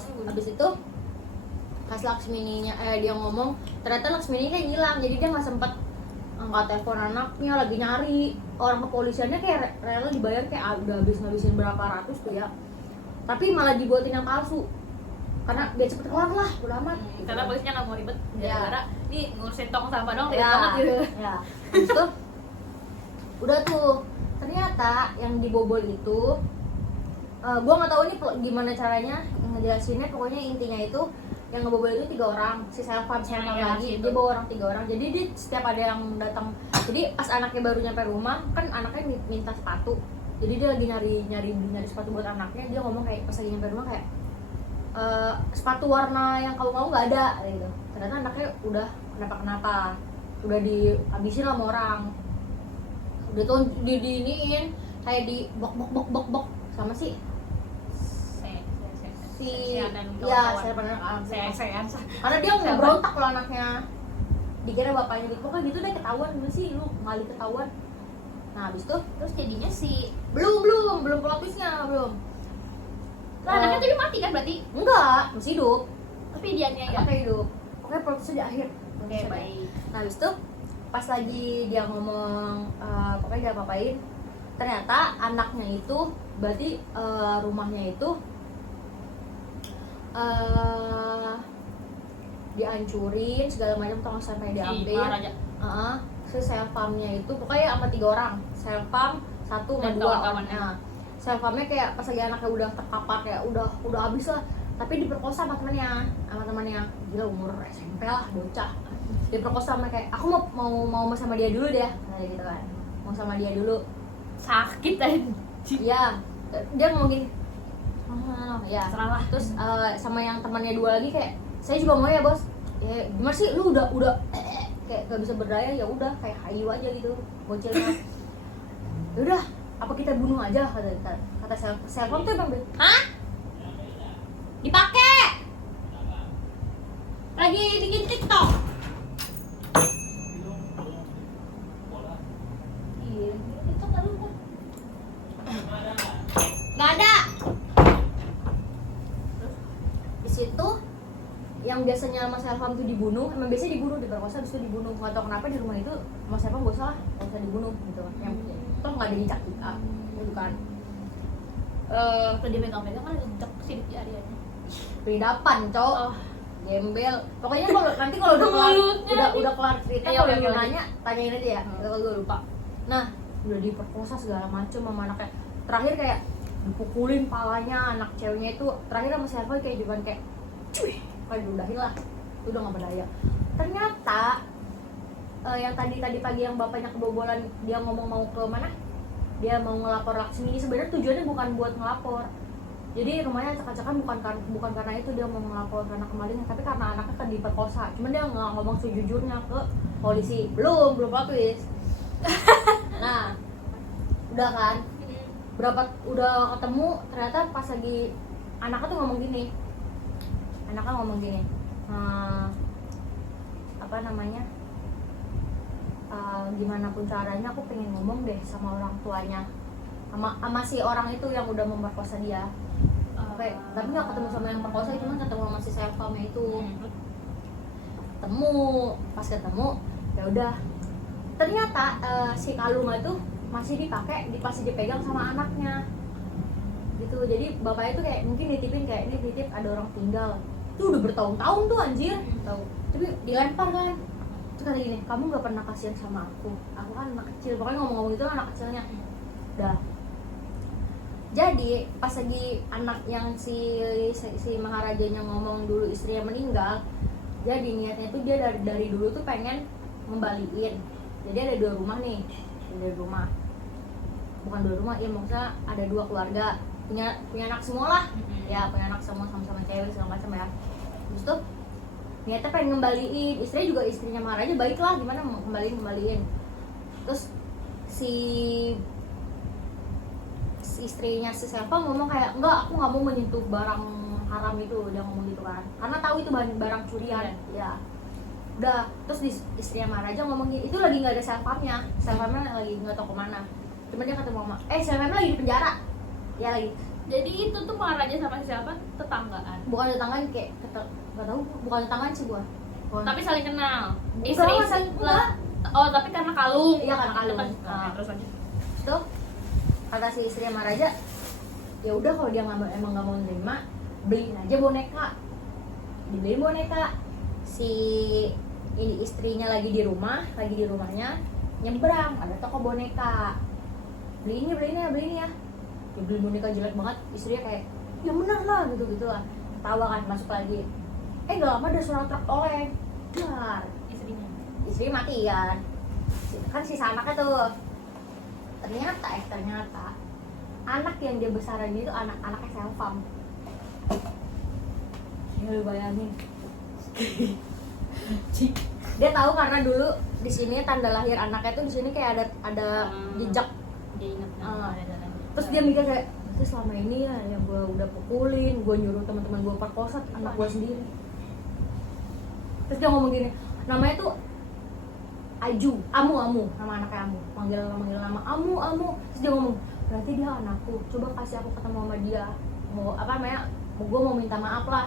Habis itu pas Laksmininya dia ngomong, ternyata Laksmini kayak ngilang, jadi dia nggak sempet angkat telepon anaknya, lagi nyari. Orang kepolisiannya kayak rela dibayar kayak udah ngabisin berapa ratus tuh ya, tapi malah dibuatin yang palsu karena biar cepet kelar lah, udah amat gitu. Karena polisinya nggak mau ribet, gara-gara nih ngurusin tong sampah dong, ribet ya, banget gitu. ya. Habis itu udah tuh, ternyata yang dibobol itu gue nggak tahu ini gimana caranya ngejelasinnya, pokoknya intinya itu yang ngebobol itu 3 orang, si Selvan sama Ya, lagi, gitu. dia bawa orang 3 orang, jadi dia setiap ada yang datang, jadi pas anaknya baru nyampe rumah kan anaknya minta sepatu, jadi dia lagi nyari sepatu buat anaknya, dia ngomong kayak pas lagi nyampe rumah kayak sepatu warna yang kamu mau nggak ada gitu. Ternyata anaknya udah kenapa udah dihabisin lah sama orang, udah tuh diiniin kayak di bok sama si karena dia nggak berontak loh anaknya, dikira bapaknya gitu, pokoknya gitu deh, ketahuan gimana sih lu ngali ketahuan. Nah habis itu Terus jadinya si belum plot twistnya belum. lah, anaknya tadi mati kan berarti? Enggak, masih hidup, Tapi dia ya. anaknya hidup, pokoknya plot twistnya di akhir. Oke, baik. Nah habis itu pas lagi dia ngomong pokoknya dia apa-apain, ternyata anaknya itu berarti rumahnya itu dihancurin segala macam, tolong sampai diambil. Si Selfamnya itu pokoknya sama 3 orang, Selfam 1 sama Dan 2 kawan-kawan. Nah, Selfamnya kayak pas lagi anaknya udah terkapar kayak udah habis lah, tapi diperkosa sama temannya, gila umur SMP lah, bocah. Diperkosa sama kayak aku mau sama dia dulu deh, kayak gitu kan, mau sama dia dulu. Sakit aja. Iya, dia ngomong gini, ya. Serah lah. Terus sama yang temannya 2 lagi kayak, saya juga mau ya bos. Ya gimana sih, lu udah kayak gak bisa berdaya, ya udah kayak hayu aja gitu bocilnya. Ya udah, apa kita bunuh aja, kata Selfam tuh emang Hah? Dipakai. Lagi bikin TikTok. Iya, TikTok kan lu kan. Nggak ada. di situ yang biasanya Mas Selfam tuh dibunuh, emang biasanya dibunuh, diperkosa habis itu dibunuh. Nggak tahu kenapa di rumah itu Mas Selfam gak usah dibunuh gitu. Yang toh nggak ada jejak kita, gitu kan. Kalau dia megang-megang kan ada jejak sidik jarinya. Peridapan, cowok. Oh. Gembel. Pokoknya kalau udah kelar cerita, Iya, kalau oke, lu oke. nanya tanyain aja ya. Kalau gue lupa. Nah, udah diperkosa segala macem sama anaknya. Terakhir kayak dipukulin palanya anak ceweknya itu. Terakhir sama Selva kayak juga kayak cuy, kayak diudahin lah. Itu udah nggak berdaya. Ternyata yang tadi pagi yang bapaknya kebobolan, dia ngomong mau ke mana? Dia mau ngelapor Laksmini. Sebenarnya tujuannya bukan buat ngelapor. Jadi rumahnya acak-acakan bukan karena itu dia mau ngelapor karena kemalingan, tapi karena anaknya kan diperkosa. Cuman dia nggak ngomong sejujurnya ke polisi. Belum plot twist. Nah, udah kan? Udah ketemu, ternyata pas lagi anaknya tuh ngomong gini. Apa namanya? Gimana pun caranya aku pengen ngomong deh sama orang tuanya, sama si orang itu yang udah memperkosa dia. Tapi nggak ketemu sama yang perkosa, cuma ketemu sama si Selfamnya itu. Pas ketemu ya udah, ternyata si kalungnya tuh masih dipegang sama anaknya gitu. Jadi bapaknya tuh kayak mungkin nitipin, kayak ini nitip ada orang tinggal, itu udah bertahun-tahun tuh anjir, tahu, tapi dilempar kan. Terus kata gini, kamu nggak pernah kasihan sama aku kan anak kecil, pokoknya ngomong-ngomong itu anak kecilnya. Dah, jadi pas lagi anak yang si Maharajanya ngomong dulu istrinya meninggal, jadi niatnya tuh dia dari dulu tuh pengen ngembaliin. Jadi ada 2 rumah nih, bukan 2 rumah ya, maksudnya ada 2 keluarga punya anak semua lah. Ya punya anak semua, sama-sama cewek segala macam ya. Terus tuh niatnya pengen ngembaliin, istrinya Maharaja baik lah, gimana mau kembaliin. Terus si istrinya si Selva ngomong kayak, enggak, aku nggak mau menyentuh barang haram itu, dia ngomong gitu kan, karena tahu itu barang curian. Ya udah, terus istrinya Maharaja ngomong gini, itu lagi nggak ada Selfamnya lagi nggak tahu kemana, cuma dia ketemu mama, Selfamnya lagi di penjara ya, lagi Jadi itu tuh Maharaja sama siapa? Tetanggaan. Bukan tetanggaan kayak nggak tahu, bukan tetanggaan sih gua. Bukan. Tapi saling kenal. Bukan, Istri saling lah. Oh, tapi karena kalung. Iya, karena kalung. Oke, terus aja. Tuh kata si istri sama Raja, ya udah kalau dia emang nggak mau nerima, beliin aja boneka. Dibeliin boneka. Si ini istrinya lagi di rumahnya, nyebrang ada toko boneka. Beli ini ya. Dia beli boneka jelek banget, istrinya kayak ya benar lah gitu lah. Tawa kan, masuk lagi. Gak lama ada suara truk oleng. Dar. Istri mati kan sisa anaknya tuh. Ternyata anak yang dia besaran itu anaknya selfam. Ya lu bayangin. Dia tahu karena dulu di sini tanda lahir anaknya tuh di sini kayak ada jejak. Dia ingat Terus dia mikir kayak terus selama ini ya yang gue udah pukulin, gue nyuruh teman-teman gue perkosa anak gue sendiri. Terus dia ngomong gini, namanya tuh Amu, nama anaknya Amu, manggil nama Amu. Terus dia ngomong, berarti dia anakku, coba kasih aku ketemu sama dia, mau gue mau minta maaf lah.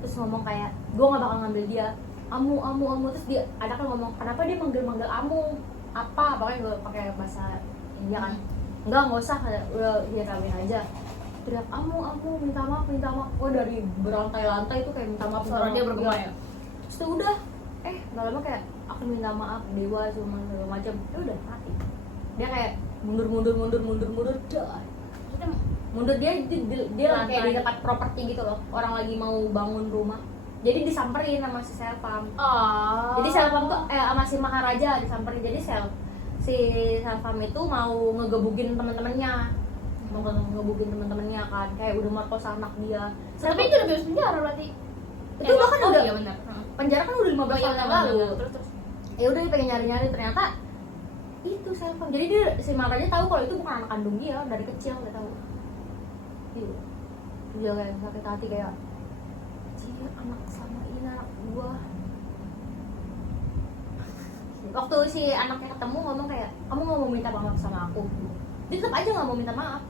Terus ngomong kayak, gue nggak bakal ngambil dia, Amu. Terus dia ada kan ngomong, kenapa dia manggil Amu? Apa? Pokoknya gue pakai bahasa India kan, nggak usah, udah dia kawin aja. Teriak Amu, minta maaf. Gue dari berantai-lantai itu kayak minta maaf. Suara dia bergema ya. Terus tuh udah, nggak lama kayak aku minta maaf dewa cuma segala macam, udah mati. Dia kayak mundur, dah. Kita mundur dia kayak di dekat properti gitu loh, orang lagi mau bangun rumah. Jadi disamperin sama si Selfam. Jadi Selfam tuh sama si Maharaja disamperin. Jadi si Selfam itu mau ngegebukin teman-temannya. Kan, kayak udah merkosa anak dia. Tapi itu udah bebas penjara berarti. Itu udah kan udah iya benar. Penjara kan udah 15 tahun yang lalu. Terus. Ya udah dia pengen nyari ternyata itu Selfam. Jadi si Maharaja tahu kalau itu bukan anak kandung dia dari kecil, dia tahu. Dia kayak sakit hati kayak anak sama ini anak gua. Waktu si anaknya ketemu ngomong kayak, kamu nggak mau minta maaf sama aku? Dia tetap aja nggak mau minta maaf.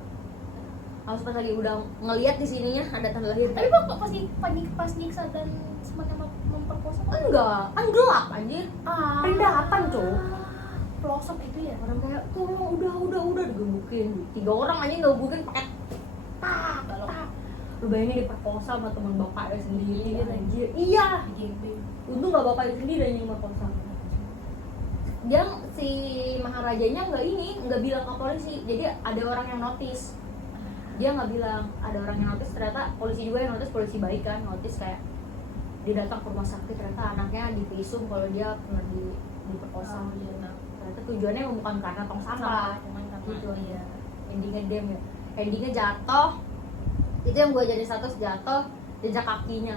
Harus pas lagi udah ngelihat di sininya ada tanda lahir. Tapi kok pas nyiksa dan semacam memperkosa? Enggak, kan gelap anjir. Pendahapan cowok. Pelosok itu ya. Orang kayak, udah digebukin. 3 orang aja ngegebukin pakai tak. Lu bayangin diperkosa sama teman bapaknya sendiri anjir. Iya. Untung gak bapaknya sendiri yang merkosa. Dia si Maharajanya nggak bilang ke polisi. Jadi ada orang yang notice. Dia nggak bilang, ada orang yang notice, ternyata polisi juga yang notice, polisi baik kan, notice kayak dia datang ke rumah sakit, ternyata anaknya divisum kalau dia pernah diperkosa. Ternyata tujuannya bukan karena tong sampah gitu aja. Endingnya jatuh. Itu yang gue jadi status jatuh, jejak kakinya.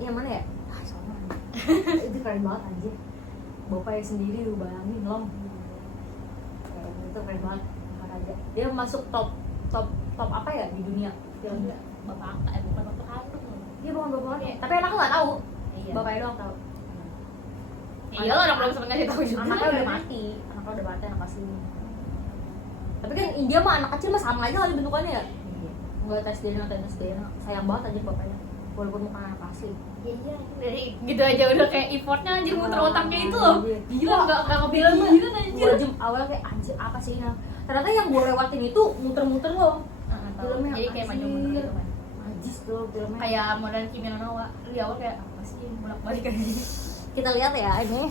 Yang mana ya? Sama. Itu keren banget anjir. Bapaknya sendiri lu bayangin lom. Itu keren banget Maharaja. Dia masuk top apa ya di dunia filmnya. Bukan bapak kandung. Dia bukan bapaknya, tapi anaknya nggak tahu. Iya. Bapaknya doang tahu. Iya lah, orang belum sempat ngasih tahu juga. Anaknya udah mati, anak asli. Tapi kan India mah anak kecil mah sama aja kali bentukannya ya. Nggak tes DNA, sayang banget aja bapaknya, walaupun bukan anak asli. Iya. Dari gitu aja udah kayak effortnya anjir muter otaknya itu loh. Gila, nggak kepikiran anjir. Gue awalnya kayak anjir apa sih ini? Ternyata yang gue lewatin itu muter-muter loh. Filmnya jadi kayak maju mundur gitu kan. Najis tuh filmnya. Kayak modern Kimi no Na wa. Di awal kayak apa sih bolak-balik aja. Kita lihat ya ini